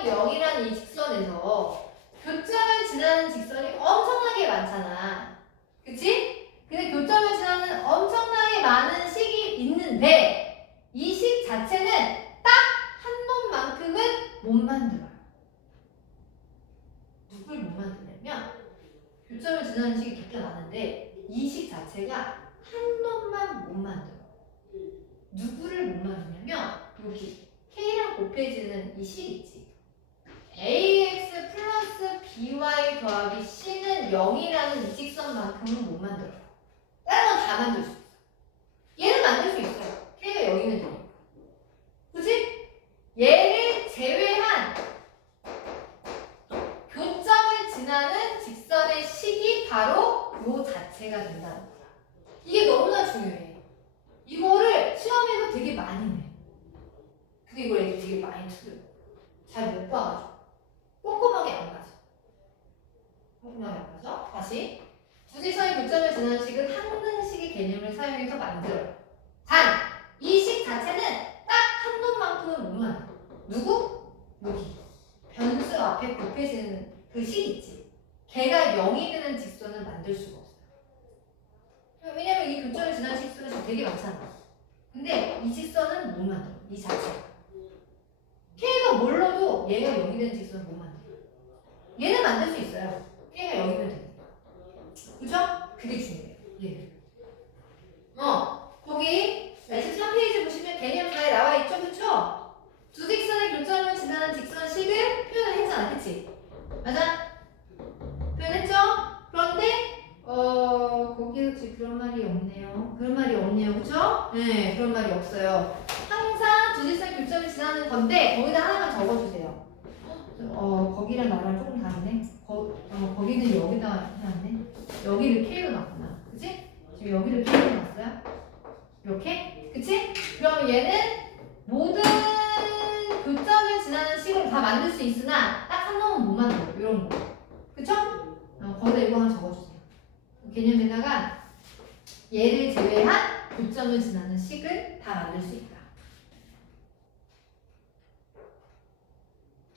0이라는 이 직선에서 교점을 지나는 직선이 엄청나게 많잖아. 그치? 근데 교점을 지나는 엄청나게 많은 식이 있는데 이 식 자체는 딱 한 놈만큼은 못 만들어요. 누굴 못 만드냐면 교점을 지나는 식이 되게 많은데 이 식 자체가 한 놈만 못 만들어. 누구를 못 만드냐면 여기 K랑 곱해지는 이 식 있지. AX 플러스 BY 더하기 C는 0이라는 이 직선만큼은 못 만들어. 다른 건 다 만들 수 있어. 얘는 만들 수 있어요. K가 0이면 되니까. 그치? 얘를 제외한 교점을 지나는 직선의 식이 바로 요 자체가 된다는 거야. 이게 너무나 중요해. 이거를 시험에서 되게 많이 내. 근데 이걸 애들 되게 많이 틀려. 잘 못 봐가지고. 꼼꼼하게 안 가죠. 꼼꼼하게 안 가죠. 다시. 두 직선의 교점을 지나는 식은 항등식의 개념을 사용해서 만들어요. 단, 이 식 자체는 딱 한 놈만큼은 못 만들어. 누구? 여기. 변수 앞에 곱해지는 그 식 있지. 걔가 0이 되는 직선은 만들 수가 없어요. 왜냐면 이 교점을 지나는 직선은 되게 많잖아. 근데 이 직선은 못 만들어. 이 자체가. K가 몰라도 얘가 0이 되는 직선은 못 만들어. 얘는 만들 수 있어요. K가 0이면 되니까. 그죠? 그게 중요해요. 얘. 거기 23페이지 보시면 개념 잘 나와 있죠? 그쵸? 두 직선의 교점을 지나는 직선식을 표현을 했잖아. 그치? 맞아? 표현했죠? 그런데 거기서 지금 그런 말이 없네요. 그런 말이 없네요. 그쵸? 네, 그런 말이 없어요. 항상 두 직선의 교점을 지나는 건데 거기다 하나만 적어주세요. 거기랑 나랑 조금 다르네. 거기는 여기다 해놨네. 여기를 K로 놨구나. 그치? 지금 여기를 K로 놨어요. 이렇게? 그치? 그럼 얘는 모든 교점을 지나는 식으로 다 만들 수 있으나 딱 한 놈은 못 만들어요. 이런 거. 그쵸? 거기다 이거 하나 적어주세요. 개념에다가 얘를 제외한 교점을 지나는 식을 다 만들 수 있다.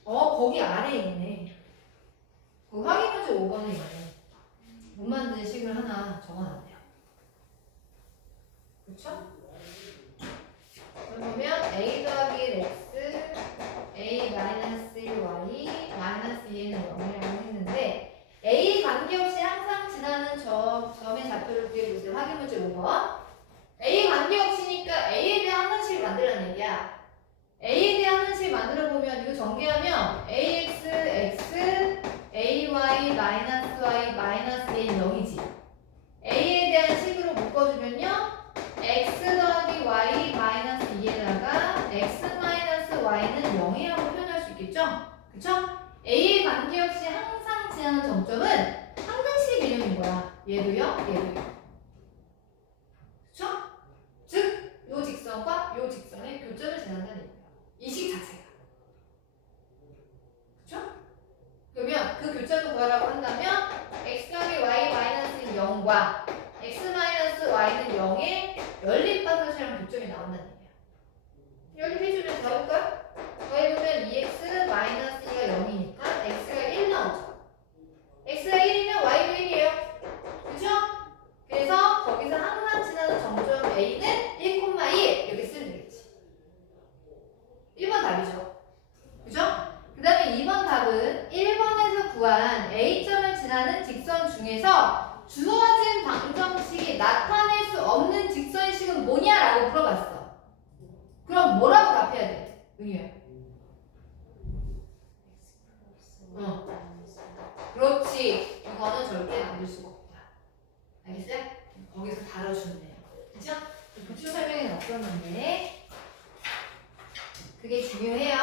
거기 아래에 있네. 그 확인 문제 5번에 있네. 못 만드는 식을 하나 적어놨네요. 그쵸? 그러면 a 더하기 x, a 마이너스 1y, 마이너스 2는 0이라고 했는데 a 관계없이 항상 지나는 점의 좌표를 구해보세요. 확인 문제 5번. a 관계없이니까 a에 대한 항상식을 만들라는 얘기야. a에 대한 항상식 만들어보면 이거 전개하면 ax, x, ay, 마이너스 y, 마이너스 2는 0이지. a에 대한 식으로 묶어주면요. x 더하기 y 마이너스 2에다가 x 마이너스 y는 0이라고 표현할 수 있겠죠? 그쵸? a에 관계없이 항상 지나는 점점은 항등식 개념인 거야. 얘도요, 얘도요. 그쵸? 즉, 요 직선과 요 직선의 교점을 지난다는 얘기예요. 이 식 자체가. 그쵸? 그러면 그 교점을 구하라고 한다면 x 더하기 y 마이너스 0과 x 마이너스 y는 0의 연립방정식이랑 교점이 나온다는 얘기야. 연립해주면 가볼까요? 더해보면 2x 마이너스 2가 0이니까 x가 1 나오죠. x가 1이면 y도 1이에요. 그죠? 그래서 거기서 항상 지나는 점점 a는 1,2 이렇게 쓰면 되겠지. 1번 답이죠. 그죠? 그 다음에 2번 답은 1번에서 구한 a점을 지나는 직선 중에서 주어진 방정식이 나타낼 수 없는 직선식은 뭐냐라고 물어봤어. 그럼 뭐라고 답해야 돼? 은유야. 그렇지. 이거는 절대 만들 수가 없다. 알겠어요? 거기서 다뤄주네요. 그죠? 부추 설명에는 없었는데 그게 중요해요.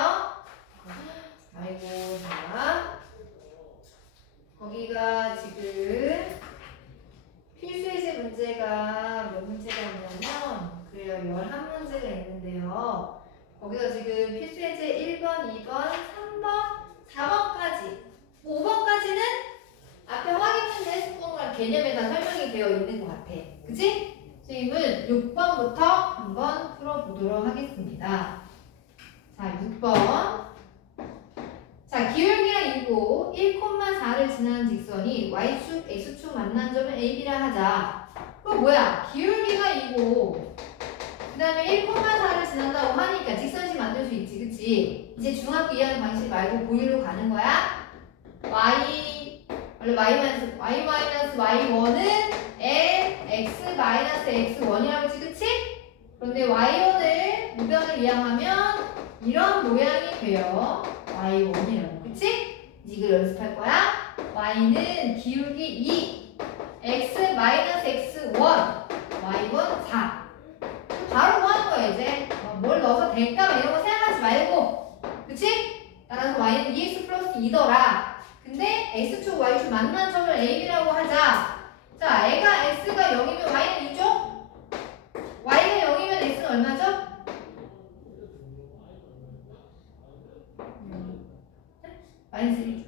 아이고, 자 거기가 지금 필수예제 문제가 몇 문제가 있냐면 그래요. 11문제가 있는데요. 거기서 지금 필수예제 1번, 2번, 3번, 4번까지 5번까지는 앞에 확인 문제 했었던 거랑 개념에 다 설명이 되어 있는 것 같아. 그치? 선생님은 6번부터 한번 풀어보도록 하겠습니다. 자, 6번. 자, 기울기가 2고 1,4를 지나는 직선이 y축, x축 만난 점을 AB라 하자. 그럼 뭐야? 기울기가 2고 그 다음에 1,4를 지난다고 하니까 직선식 만들 수 있지, 그치? 이제 중학교 이해하는 방식 말고 고1로 가는 거야. 원래 y 마이너스 y1은 l, x 마이너스 x1이라고 했지, 그치? 그런데 y1을 무변을 이항하면 이런 모양이 돼요. y1이라고. 그치? 이걸 연습할 거야. y는 기울기 2, x 마이너스 x1, y1 4. 바로 뭐 하는 거야, 이제? 뭘 넣어서 될까? 이런 거 생각하지 말고. 그치? 따라서 y는 2x 플러스 2더라. 근데 x축, y축 만난 점을 ab라고 하자. 자, 애가 x가 0이면 y는 2죠? y가 0이면 x는 얼마죠? 마이너스 1이죠.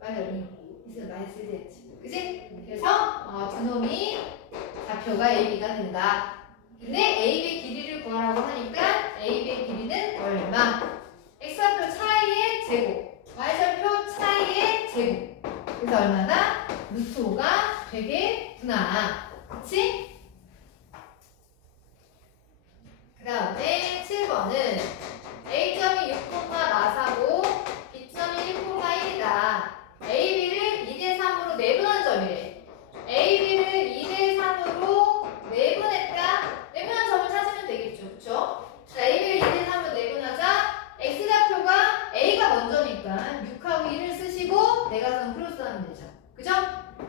y가 0이면 x는 마이너스 1이었지. 그치? 그래서 두 놈이 좌표가 ab가 된다. 근데 ab의 길이를 구하라고 하니까 ab의 길이는 얼마? x좌표 차이의 제곱, y좌표 차이의 제곱. 그래서 얼마다? 루트 5가 되겠구나. 그치? 그 다음에 7번은 A점이 6,4고 B점이 1,1이다. AB를 2대3으로 내분한 점이래. AB를 2대3으로 내분했다. 내분한 점을 찾으면 되겠죠. 그쵸? 자, AB를 2대3으로 내분하자. X좌표가 A가 먼저니까 6하고 1을 쓰시고 내가선 크로스 하면 되죠. 그죠?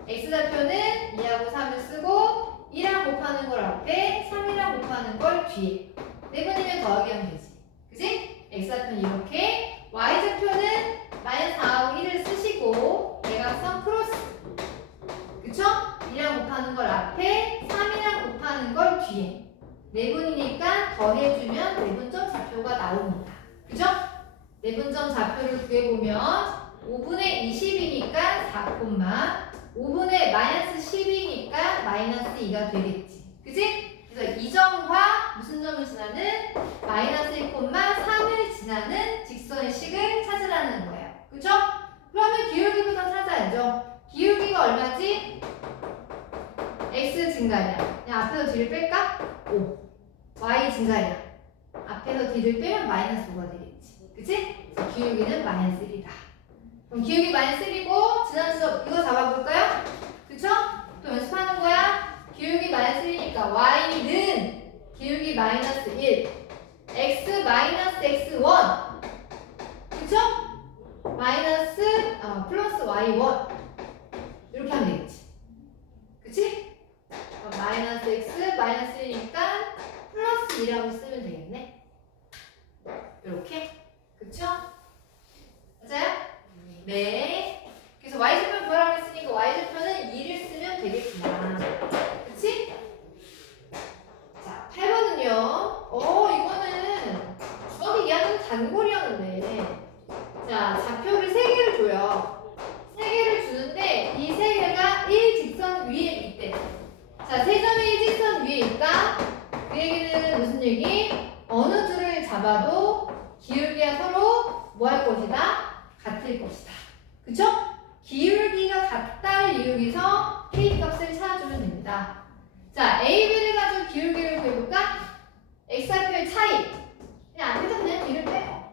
X좌표는 2하고 3을 쓰고 2랑 곱하는 걸 앞에 3이랑 곱하는 걸 뒤에. 내분이면 더하기 하면 되지. 그지? X좌표는 이렇게, Y좌표는 마이너스 4하고 1을 쓰시고 대각선 크로스. 그쵸? 더해주면 내분점 좌표가 나옵니다. 그죠? 내분점 좌표를 구해보면 5분의 20이니까 4, 5분의 마이너스 10이니까 마이너스 2가 되겠지. 그치? 그래서 이 점과 무슨 점을 지나는? 마이너스 1,3을 지나는 직선의 식을 찾으라는 거예요. 그쵸? 그러면 기울기부터 찾아야죠. 기울기가 얼마지? x 증가량. 그냥 앞에서 뒤를 뺄까? 5. y 증가량. 앞에서 뒤를 빼면 마이너스 5가 되겠지. 그치? 그래서 기울기는 마이너스 1이다. 그럼 기울기 마이너스 1이고 지난 수업 이거 잡아볼까요? 그쵸? 또 연습하는 거야. 기울기 마이너스 1이니까 y는 기울기 마이너스 1 x 마이너스 x1 그쵸? 마이너스 플러스 y1 이렇게 하면 되겠지. 그치? 마이너스 x 마이너스 1이니까 플러스 2라고 쓰면 되겠네. 이렇게. 그쵸? 맞아요? 네. 그래서 y좌표 구하라고 했으니까 y좌표는 2를 쓰면 되겠구나. 그치? 자, 8번은요. 이거는 수학 얘기하는 단골이었는데. 자, 좌표를 3개를 줘요. 3개를 주는데 이 3개가 1직선 위에 있대. 자, 3점이 1직선 위에 있다. 그 얘기는 무슨 얘기? 어느 줄을 잡아도 기울기가 서로 뭐 할 것이다? 같을 것이다. 그쵸? 기울기가 같다를 이용해서 K 값을 찾아주면 됩니다. 자, A, B를 가지고 기울기를 구해볼까? X좌표의 차이. 그냥 앞에서 그냥 B를 빼요.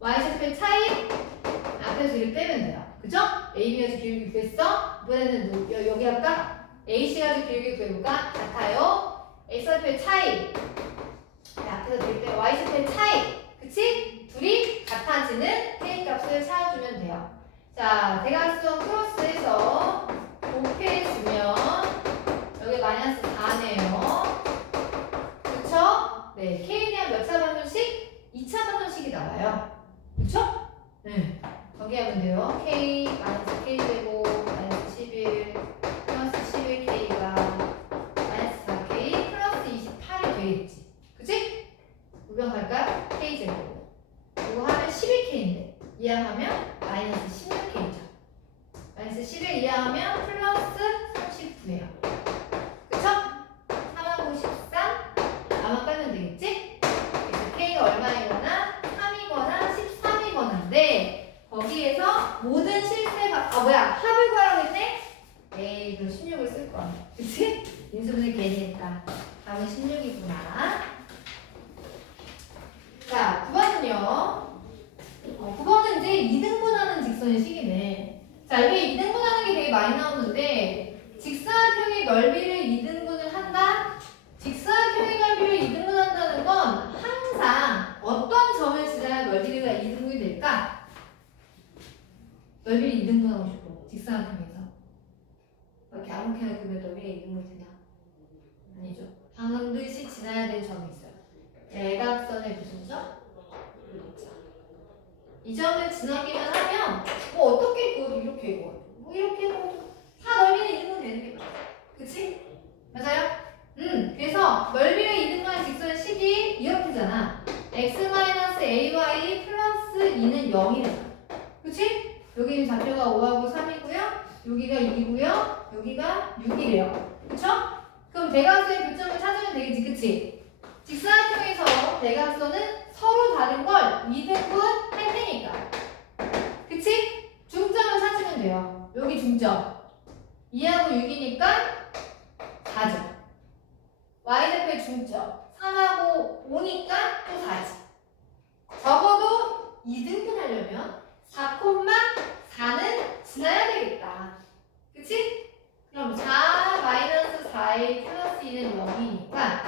Y좌표의 차이. 앞에서 B를 빼면 돼요. 그쵸? A, B 가지고 기울기 구했어? 이번에는 여기 할까? A, C 가지고 기울기 구해볼까? 같아요. X좌표의 차이. 앞에서 B를 빼요. Y좌표의 차이. 그치? 둘이 같아지는 K 값을 찾아주면 돼요. 자, 대각선 크로스해서 곱해주면 여기 마이너스 4네요. 그쵸? 네, K에 대한 몇 차 방정식? 2차 방정식이 나와요. 그쵸? 네. 거기 하면 돼요. K, 마이너스 K제곱, 마이너스 11, 플러스 11K가 마이너스 4K, 플러스 28이 되겠지. 그치? 우변 갈까요? K제곱. 이거 하면 12K인데 이항하면 마이너스 16K죠. 마이너스 11 이항하면 플러스 39예요. 그쵸? 3하고 13 나만 빼면 되겠지? 그래서 K가 얼마이거나 3이거나 13이거나인데 거기에서 모든 실수가 합을 구하라고 했네? 에이 그럼 16을 쓸 거야. 그치? 인수분해 괜히 했다. 답은 16이구나. 자, 9번은요. 9번은 이제 2등분하는 직선의 식이네. 자, 이게 2등분하는 게 되게 많이 나오는데 직사각형의 넓이를 2등분을 한다? 직사각형의 넓이를 2등분한다는 건 항상 어떤 점을 지나야 넓이가 2등분이 될까? 넓이를 2등분하고 싶어. 직사각형에서. 이렇게 아무렇게나 그면 넓이가 2등분이 되나? 아니죠. 반드시 지나야 될 점이 있어요. 대각선의 무슨 점? 이 점을 지나기만 하면 뭐 어떻게 그어도 이렇게 그어도 뭐 이렇게 그어도 다 넓이는 2등분 되는 게 맞아. 그치? 맞아요? 그래서 넓이가 2등분한 직선의 식이 이렇게잖아. x-ay 플러스 2는 0이래요. 그치? 여기는 좌표가 5하고 3이고요. 여기가 2고요. 여기가 6이래요. 그쵸? 그럼 대각선의 교점을 찾으면 되겠지. 그치? 직사각형에서 대각선은 서로 다른 걸 2등분 할 테니까. 그치? 중점을 찾으면 돼요. 여기 중점. 2하고 6이니까 4죠. y좌표의 중점. 3하고 5니까 또 4지. 적어도 2등분 하려면 4,4는 지나야 되겠다. 그치? 그럼 4-4a 플러스 2는 0이니까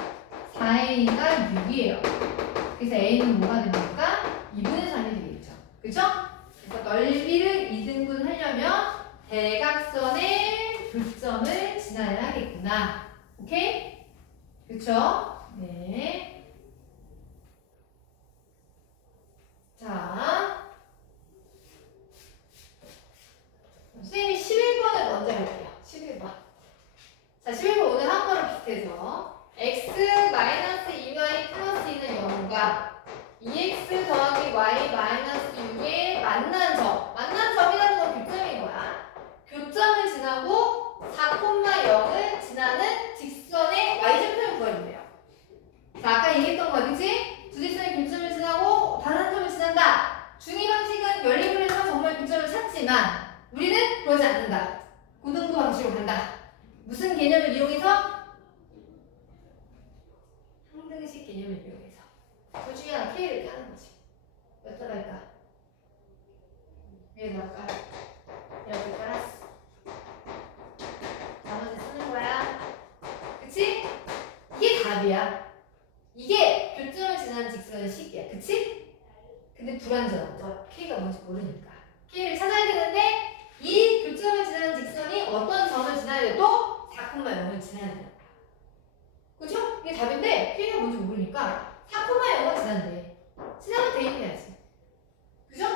4a가 6이에요. 그래서 a는 뭐가 됩니까? 2분의 3이 되겠죠. 그쵸? 그래서 넓이를 2등분 하려면 대각선의 교점을 지나야겠구나. 오케이? 그쵸? 네. 자. 선생님이 11번을 먼저 할게요. 11번. 자, 11번 오늘 한 거랑 비슷해서 x-2y 플러스 우리는 그러지 않는다. 고등부 방식으로 간다. 무슨 개념을 이용해서? 항등식 개념을 이용해서. 둘 중에 하나 K를 까는 거지. 몇 달 할까? 여기다 깔아. 이렇게 깔았어. 나머지 쓰는 거야. 그치? 이게 답이야. 이게 교점을 지나는 직선의 식이야. 그치? 근데 불안전하죠. K가 뭔지 모르니까. K를 찾아야 되는데 이 교점을 지나는 직선이 어떤 점을 지나야 돼도 4,0을 지나야 돼요. 그쵸? 이게 답인데 K가 뭔지 모르니까 4,0을 지난대. 지나면 대입해야지. 그죠?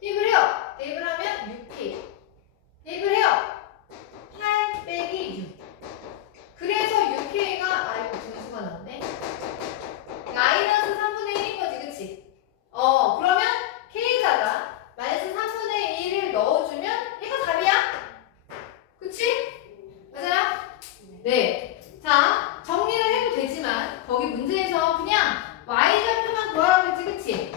대입을 해요. 대입을 하면 6K. 대입을 해요. 8 빼기 6. 그래서 6K가 아이고 분수가 나왔네. 마이너스 3분의 1인 거지, 그치? 그러면 K자가 마이너스 3분의 1을 넣어주면 얘가 답이야. 그치? 맞아요? 네. 자, 정리를 해도 되지만 거기 문제에서 그냥 Y좌표만 구하라고 했지, 그치?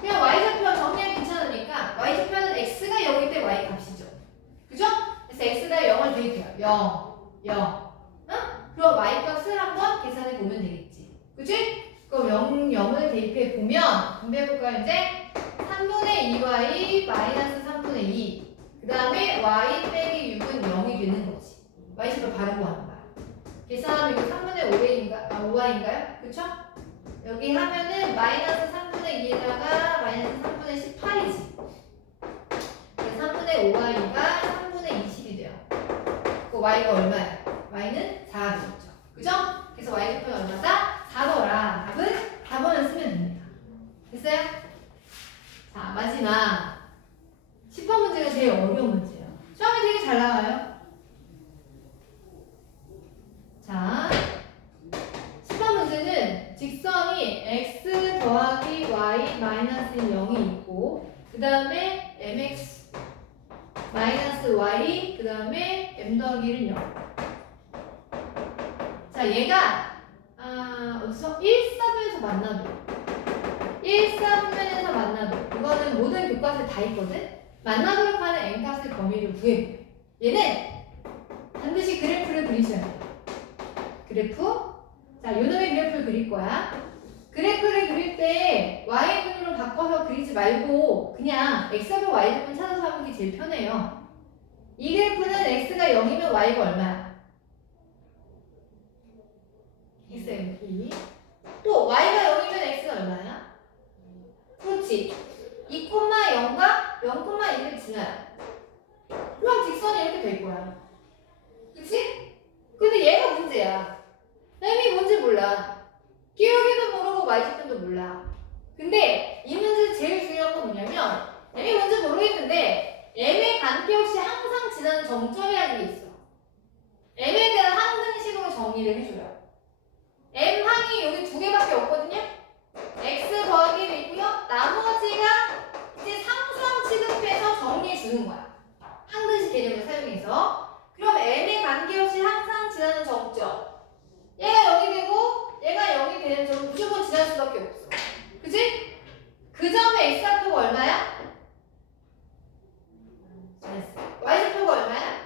그냥 Y좌표 정리하기 괜찮으니까 Y좌표는 X가 0일 때 Y 값이죠. 그죠? 그래서 X가 0을 대입해요. 0, 0. 응? 그럼 Y 값을 한번 계산해 보면 되겠지. 그치? 그럼 0을 대입해 보면 분배해볼까요? 이제 3분의 2y 마이너스 3분의 2. 그 다음에 y 빼기 6은 0이 되는 거지. Y식을 바르고 하는 거야. 계산하면 이거 3분의 5y인가요? 그쵸? 여기 하면은 마이너스 3분의 2에다가 마이너스 3분의 18이지. 3분의 5y가 3분의 20이 돼요. 그 y가 얼마야? y는 4가 되겠죠. 그죠? 그래서 y좌표는 얼마다? 4더라. 답은 4번을 쓰면 됩니다. 됐어요? 자, 마지막 10번 문제가 제일 어려운 문제예요. 시험에 되게 잘 나와요. 자, 10번 문제는 직선이 x 더하기 y 마이너스 0이 있고 그 다음에 mx 마이너스 y 그 다음에 m 더하기 1은 0. 자, 얘가 어디서? 1사분에서 만나도 1사분면에서 만나도 이거는 모든 교과서에 다 있거든? 만나도록 하는 n값의 범위를 구해보래. 얘는 반드시 그래프를 그리셔야 돼요. 그래프. 자, 요놈의 그래프를 그릴 거야. 그래프를 그릴 때 y분으로 바꿔서 그리지 말고 그냥 x좌표 y좌표 찾아서 하는 게 제일 편해요. 이 그래프는 x가 0이면 y가 얼마야? x가 2. 또 y가 0이면 x가 얼마야? 그렇지. 2,0과 0,1을 지나요. 그럼 직선이 이렇게 될 거야. 그치? 근데 얘가 문제야. m이 뭔지 몰라. 기울기도 모르고 y좌표도 몰라. 근데 이 문제에서 제일 중요한 건 뭐냐면 m이 뭔지 모르겠는데 m의 관계없이 항상 지나는 정점이라는 게 있어. m에 대한 항등식으로 정리를 해줘요. m항이 여기 두 개밖에 없거든요. x 더하기도 있고요. 나머지가 이제 상수항 취급해서 정리해 주는 거야. 항등식 개념을 사용해서. 그럼 m에 관계없이 항상 지나는 정점. 얘가 0이 되고 얘가 0이 되는 점은 무조건 지날 수밖에 없어. 그치? 그 점의 x좌표가 얼마야? y좌표가 얼마야?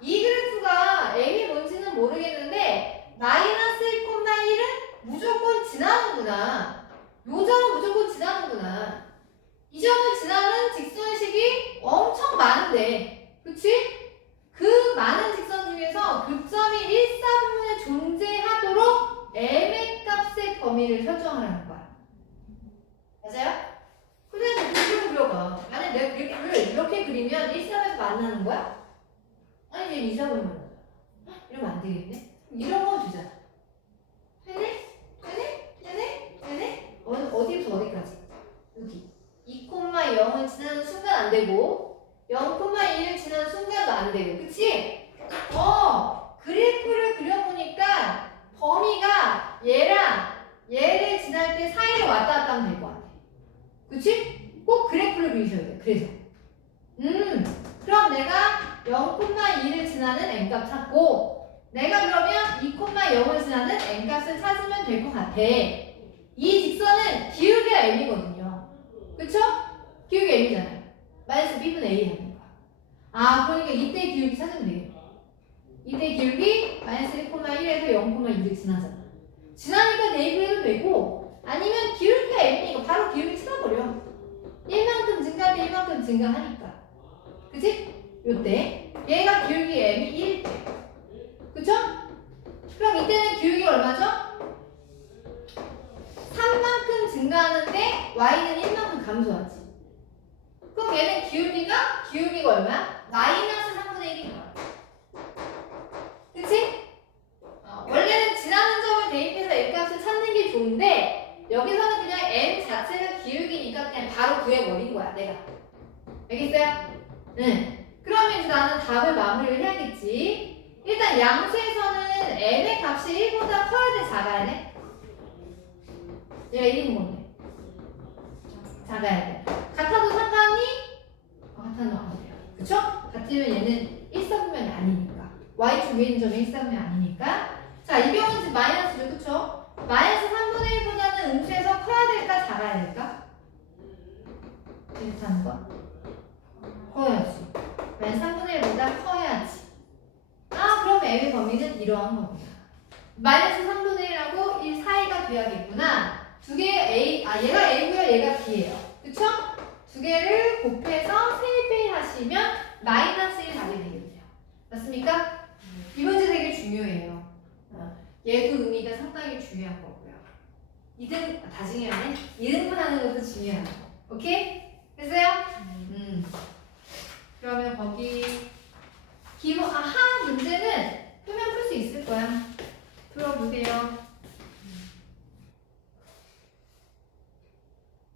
이 그래프가 m이 뭔지는 모르겠는데 마이너스 1,1은 무조건 지나는구나. 요 점은 무조건 지나는구나. 이 점을 지나는 직선식이 엄청 많은데, 그치? 그 많은 직선 중에서 교점이 1사분면에 존재하도록 m의 값의 범위를 설정하라는 거야. 맞아요? 그래, 그래서 그려봐. 만약 내가 그래프를 이렇게 그리면 1사분에서 만나는 거야? 아니, 이제 2사분을 만나. 이러면 안 되겠네? 이런 건 되잖아. 되네? 되네? 되네? 되네? 어디부터 어디까지? 여기. 2,0을 지나는 순간 안 되고 0,1을 지나는 순간도 안 되고, 그치? 그래프를 그려보니까 범위가 얘랑 얘를 지날 때 사이를 왔다 갔다 하면 될 것 같아. 그치? 꼭 그래프를 그리셔야 돼. 그래서 그럼 내가 0,2를 지나는 n값 찾고 내가 그러면 2,0을 지나는 n값을 찾으면 될 것 같아. 이 직선은 기울기가 m이거든요. 그쵸? 기울기 m이잖아요. 마이너스 b분의 a 하는 거야. 아, 그러니까 이때 기울기 찾으면 되겠네. 이때 기울기 마이너스 1,1에서 0,2를 지나잖아. 지나니까 대입해도 되고, 아니면 기울기가 m이니까 바로 기울기 찾아버려. 1만큼 증가하면 1만큼 증가하니까. 그치? 요때 얘가 기울기 m이 1일 때. 그쵸? 그럼 이때는 기울기가 얼마죠? 3만큼 증가하는데 y는 1만큼 감소하지. 그럼 얘는 기울기가 얼마야? 마이너스 3분의 1인 거야. 그치? 원래는 지나는 점을 대입해서 m 값을 찾는 게 좋은데 여기서는 그냥 m 자체가 기울기니까 그냥 바로 구해버린 거야, 내가. 알겠어요? 응. 그러면 이제 나는 답을 마무리를 해야겠지. 일단 양수에서는 m의 값이 1보다 커야 돼, 작아야 돼? 얘가 1인 건데. 작아야 돼. 같아도 상관이? 같아도 안 돼요. 그쵸? 같으면 얘는 1사분면이 아니니까. y축 위에 있는 점이 1사분면이 아니니까. 자, 이 경우는 지금 마이너스죠. 그쵸? 마이너스 3분의 1보다는 음수에서 커야 될까? 작아야 될까? 비슷한 거? 커야지. 마이너스 3분의 1보다 커야지. 아, 그럼 m의 범위는 이러한 겁니다. 마이너스 3분의 1하고 1 사이가 돼야겠구나. 두 개의 a, 얘가 a고요, 얘가 b예요. 그쵸? 두 개를 곱해서 세배하시면 마이너스 1 가게 되겠네요. 맞습니까? 이 문제 되게 중요해요. 얘도 의미가 상당히 중요한 거고요. 다시 해야네. 이등분하는 것도 중요한 거. 오케이? 됐어요? 그러면 거기